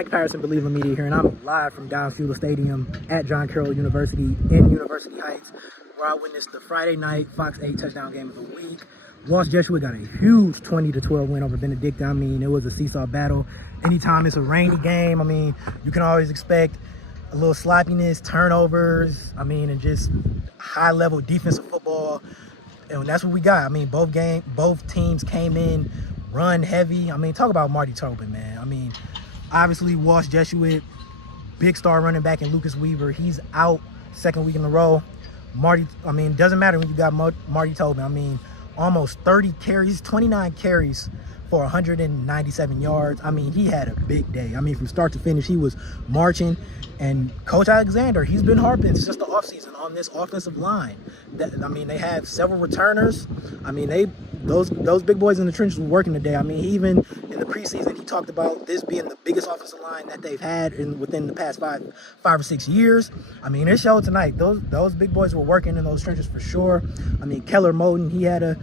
Mike Patterson, Believe in Media here, and I'm live from Don Shula Stadium at John Carroll University in University Heights, where I witnessed the Friday night Fox 8 touchdown game of the week. Walsh Jesuit got a huge 20-12 win over Benedictine. I mean, it was a seesaw battle. Anytime it's a rainy game, I mean, you can always expect a little sloppiness, turnovers, I mean, and just high-level defensive football. And that's what we got. I mean, both teams came in run heavy. I mean, talk about Marty Tobin, man. I mean, obviously, Walsh Jesuit, big star running back in Lucas Weaver. He's out second week in a row. Marty, I mean, doesn't matter when you got Marty Tobin. I mean, almost 30 carries, 29 carries for 197 yards. I mean, he had a big day. I mean, from start to finish, he was marching. And Coach Alexander, he's been harping since the offseason on this offensive line. I mean, they have several returners. I mean, those big boys in the trenches were working today. I mean, even in the preseason, he talked about this being the biggest offensive line that they've had within the past five or 6 years. I mean, it showed tonight. Those big boys were working in those trenches for sure. I mean, Keller Moton, he had a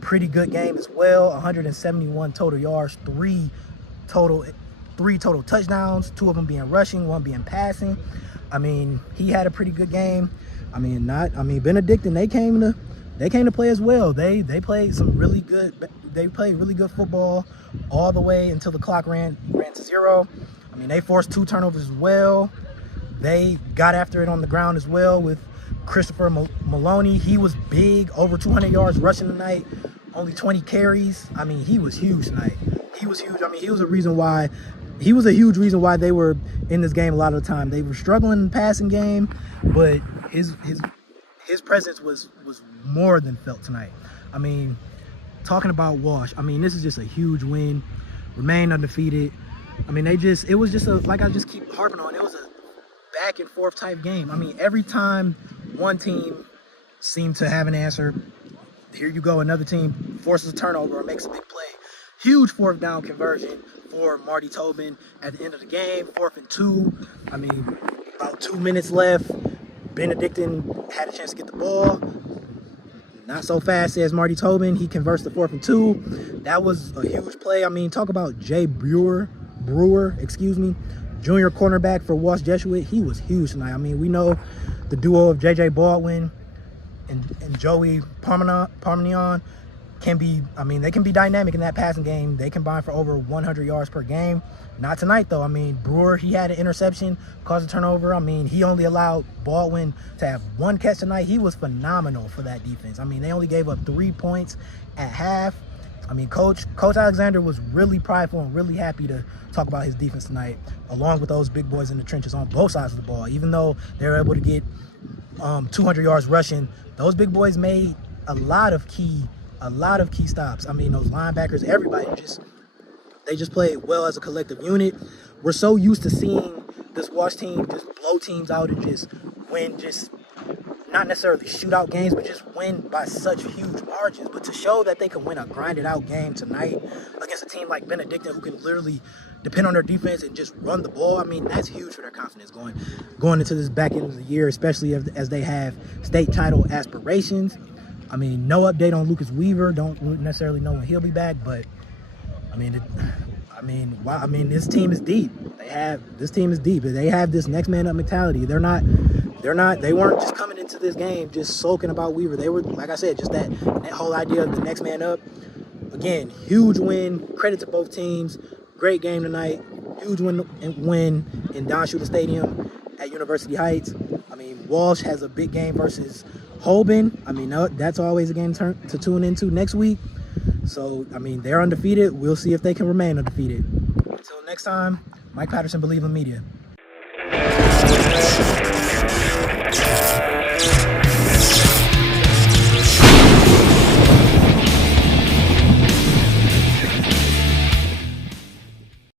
pretty good game as well. 171 total yards, three total touchdowns, 2 of them being rushing, 1 being passing. I mean, he had a pretty good game. I mean, Benedictine, they came to play as well. They played really good football all the way until the clock ran to 0. I mean, they forced 2 turnovers as well. They got after it on the ground as well with Christopher Maloney. He was big, over 200 yards rushing tonight, only 20 carries. I mean, he was huge tonight. He was huge. I mean, he was a huge reason why they were in this game a lot of the time. They were struggling in the passing game, but his presence was more than felt tonight. I mean, talking about Walsh, I mean, this is just a huge win. Remain undefeated. I mean, it was just like I just keep harping on, it was a back and forth type game. I mean, every time one team seemed to have an answer, here you go, another team forces a turnover or makes a big play. Huge 4th down conversion for Marty Tobin at the end of the game, 4th and 2. I mean, about 2 minutes left. Benedictine had a chance to get the ball. Not so fast, says Marty Tobin. He converts to 4th and 2. That was a huge play. I mean, talk about Jay Brewer, junior cornerback for Walsh Jesuit. He was huge tonight. I mean, we know the duo of J.J. Baldwin and Joey Parmenion they can be dynamic in that passing game. They combine for over 100 yards per game. Not tonight, though. I mean, Brewer, he had an interception, caused a turnover. I mean, he only allowed Baldwin to have 1 catch tonight. He was phenomenal for that defense. I mean, they only gave up 3 points at half. I mean, Coach Alexander was really prideful and really happy to talk about his defense tonight, along with those big boys in the trenches on both sides of the ball. Even though they were able to get 200 yards rushing, those big boys made a lot of key stops. I mean, those linebackers, everybody they just played well as a collective unit. We're so used to seeing this Walsh team just blow teams out and just win, just not necessarily shootout games, but just win by such huge margins. But to show that they can win a grinded out game tonight against a team like Benedictine, who can literally depend on their defense and just run the ball, I mean, that's huge for their confidence going into this back end of the year, especially as they have state title aspirations. I mean, no update on Lucas Weaver. Don't necessarily know when he'll be back, but this team is deep. This team is deep. They have this next man up mentality. They weren't just coming into this game just sulking about Weaver. They were, like I said, just that whole idea of the next man up. Again, huge win. Credit to both teams. Great game tonight. Huge win in Don Shula Stadium at University Heights. I mean, Walsh has a big game versus Holben. I mean, that's always a game to tune into next week. So, I mean, they're undefeated. We'll see if they can remain undefeated. Until next time, Mike Patterson, Believe in Media.